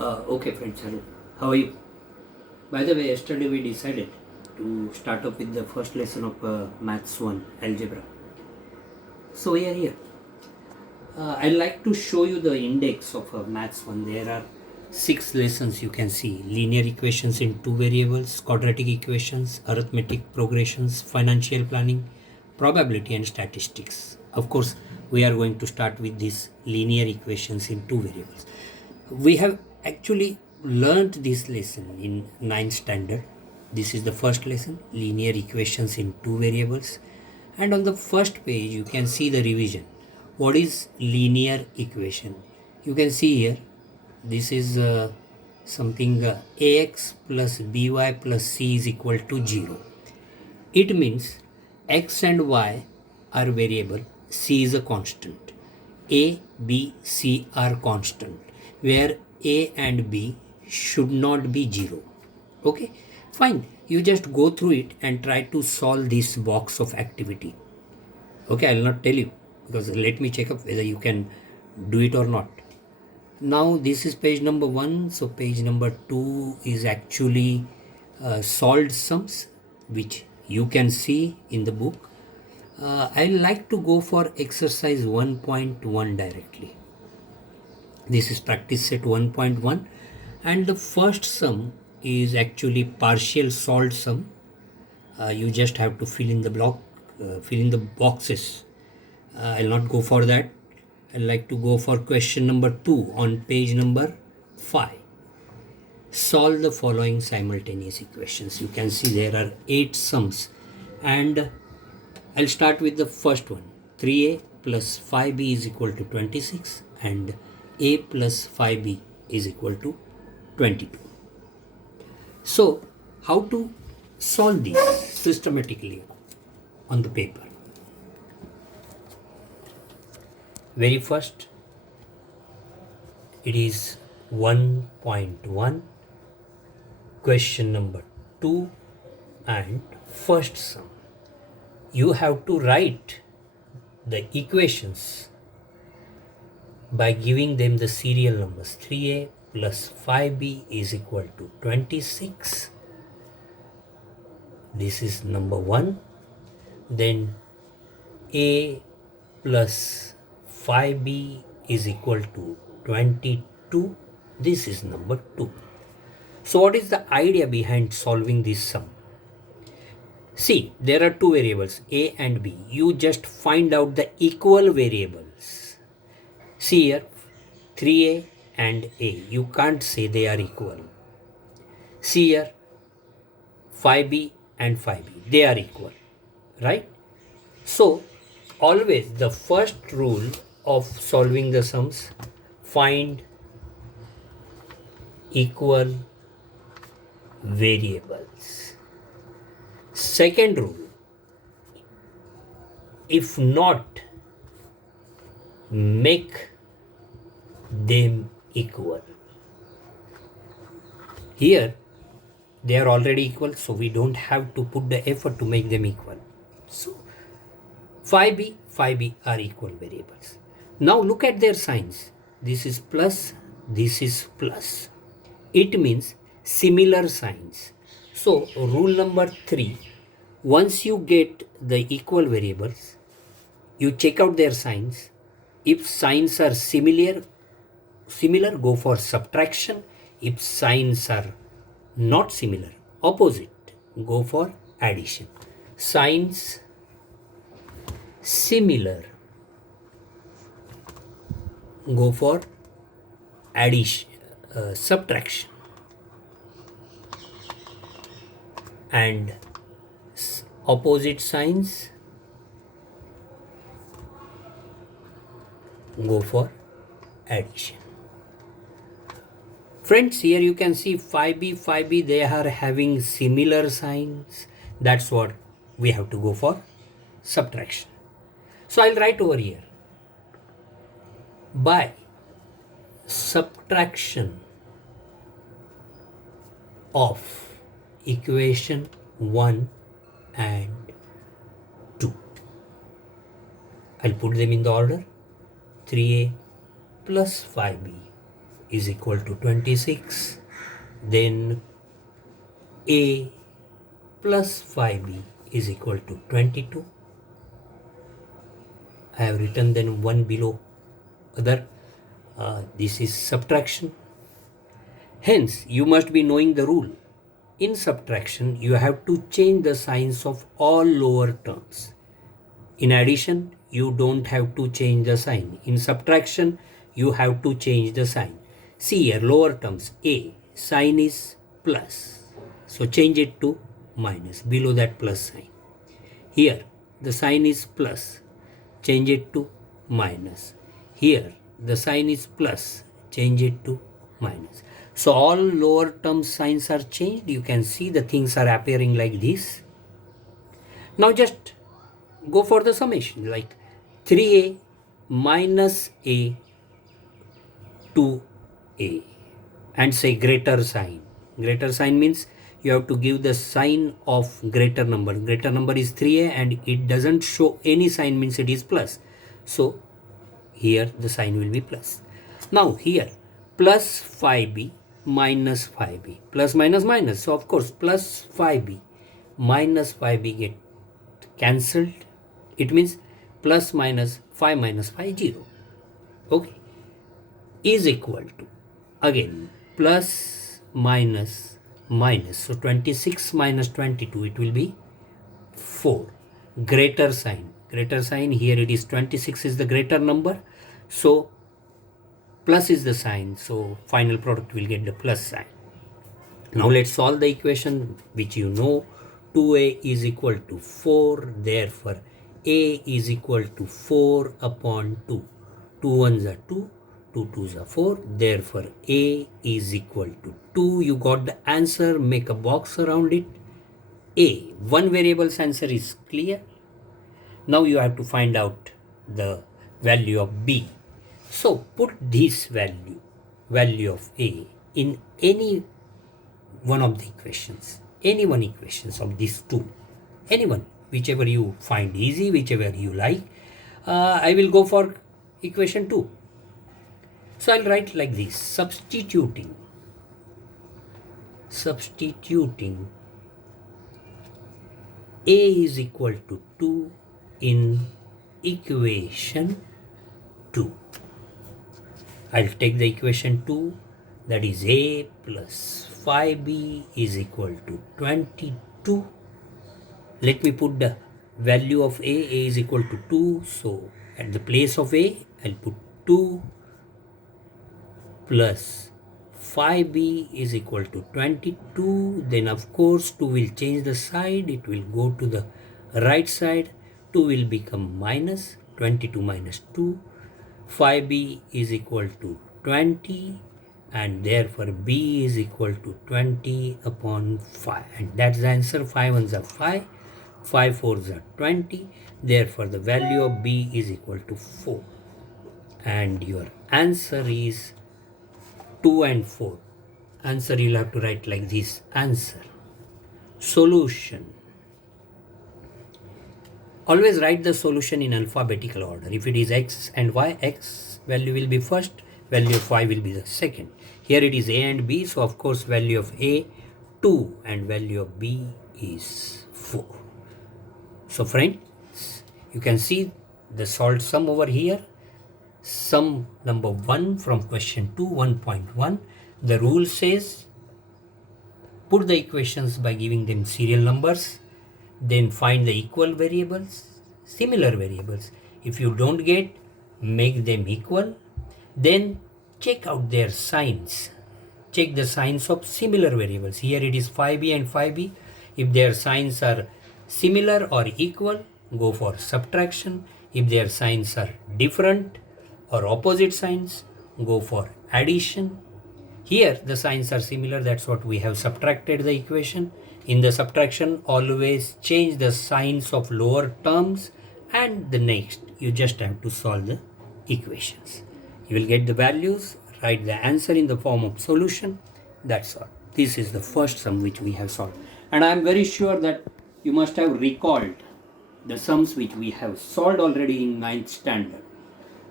Okay, friends, hello. How are you? By the way, yesterday we decided to start up with the first lesson of Maths 1 Algebra. So we are here. I'd like to show you the index of Maths 1. There are 6 lessons you can see: linear equations in 2 variables, quadratic equations, arithmetic progressions, financial planning, probability, and statistics. Of course, we are going to start with these linear equations in 2 variables. We have actually learned this lesson in 9th standard. This is the first lesson, linear equations in 2 variables. And on the first page, you can see the revision. What is linear equation? You can see here, this is something ax plus by plus c is equal to 0. It means x and y are variable, c is a constant. A, B, C are constant, where A and B should not be 0. Okay, fine. You just go through it and try to solve this box of activity. Okay, I'll not tell you because let me check up whether you can do it or not. Now this is page number 1. So page number 2 is actually solved sums, which you can see in the book. I like to go for exercise 1.1 directly. This is practice set 1.1, and the first sum is actually partial solved sum. You just have to fill in the boxes. I'll not go for that. I like to go for question number 2 on page number 5. Solve the following simultaneous equations. You can see there are 8 sums, and I'll start with the first one. 3a plus 5b is equal to 26 and a plus 5b is equal to 22. So, how to solve these systematically on the paper? Very first, it is 1.1, question number 2 and first sum. You have to write the equations by giving them the serial numbers. 3a plus 5b is equal to 26. This is number 1. Then a plus 5b is equal to 22. This is number 2. So what is the idea behind solving this sum? See, there are 2 variables, a and b. You just find out the equal variables. See here, 3a and a. You can't say they are equal. See here, 5b and 5b. They are equal, right? So, always the first rule of solving the sums, find equal variables. Second rule, if not, make them equal. Here, they are already equal, so we don't have to put the effort to make them equal. So, 5b, 5b are equal variables. Now look at their signs. This is plus, this is plus. It means similar signs. So, rule number 3, once you get the equal variables, you check out their signs. If signs are similar, go for subtraction. If signs are not similar, opposite, go for addition. Signs similar, go for addition, subtraction, and opposite signs, go for addition. Friends, here you can see 5b, 5b, they are having similar signs. That's what we have to go for, subtraction. So I'll write over here, by subtraction of equation 1 and 2. I'll put them in the order, 3a plus 5b is equal to 26. Then A plus 5B is equal to 22. I have written then one below other. This is subtraction. Hence, you must be knowing the rule. In subtraction, you have to change the signs of all lower terms. In addition, you don't have to change the sign. In subtraction, you have to change the sign. See here, lower terms, A, sign is plus. So change it to minus, below that plus sign. Here, the sign is plus, change it to minus. Here, the sign is plus, change it to minus. So all lower term signs are changed. You can see the things are appearing like this. Now just go for the summation, like 3a minus a 2a, and say greater sign. Greater sign means you have to give the sign of greater number. Greater number is 3a and it doesn't show any sign, means it is plus. So here the sign will be plus. Now here plus 5b minus 5b, plus minus minus, so of course plus 5b minus 5b get cancelled. It means plus minus 5 minus 5, 0. Okay, is equal to, again, plus minus minus, so 26 minus 22, it will be 4. Greater sign, here it is 26 is the greater number, so plus is the sign, so final product will get the plus sign. Now let's solve the equation which you know. 2a is equal to 4, therefore a is equal to 4 upon 2. 2 ones are 2, 2 twos are 4, therefore a is equal to 2. You got the answer, make a box around it. A, one variable's answer is clear. Now you have to find out the value of b. So put this value of a in any one of the equations, any one equations of these two, any one, whichever you find easy, whichever you like. I will go for equation 2. So I'll write like this, substituting a is equal to 2 in equation 2. I'll take the equation 2, that is a plus 5b is equal to 22. Let me put the value of a is equal to 2. So at the place of a, I'll put 2 plus 5b is equal to 22. Then of course 2 will change the side, it will go to the right side. 2 will become minus, 22 minus 2. 5b is equal to 20, and therefore b is equal to 20 upon 5, and that's the answer. 5 ones are 5, 5 fours are 20, therefore the value of b is equal to 4, and your answer is 2 and 4. Answer you'll have to write like this, answer. Solution. Always write the solution in alphabetical order. If it is x and y, x value will be first, value of y will be the second. Here it is a and b, so of course value of a 2 and value of b is 4. So friends, you can see the solved sum over here. Sum number 1 from question 2, 1.1. The rule says put the equations by giving them serial numbers. Then find the equal variables, similar variables. If you don't get, make them equal. Then check out their signs. Check the signs of similar variables. Here it is 5b and 5b. If their signs are similar or equal, go for subtraction. If their signs are different or opposite signs, go for addition. Here the signs are similar, that's what we have subtracted the equation. In the subtraction, always change the signs of lower terms, and the next you just have to solve the equations. You will get the values, write the answer in the form of solution. That's all. This is the first sum which we have solved. And I am very sure that you must have recalled the sums which we have solved already in 9th standard.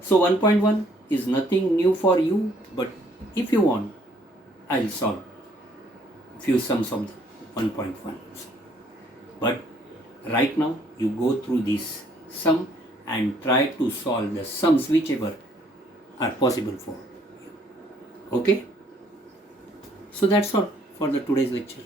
So 1.1 is nothing new for you, but If you want, I'll solve few sums of the 1.1. But right now you go through this sum and try to solve the sums whichever are possible for you. Okay? So that's all for the today's lecture.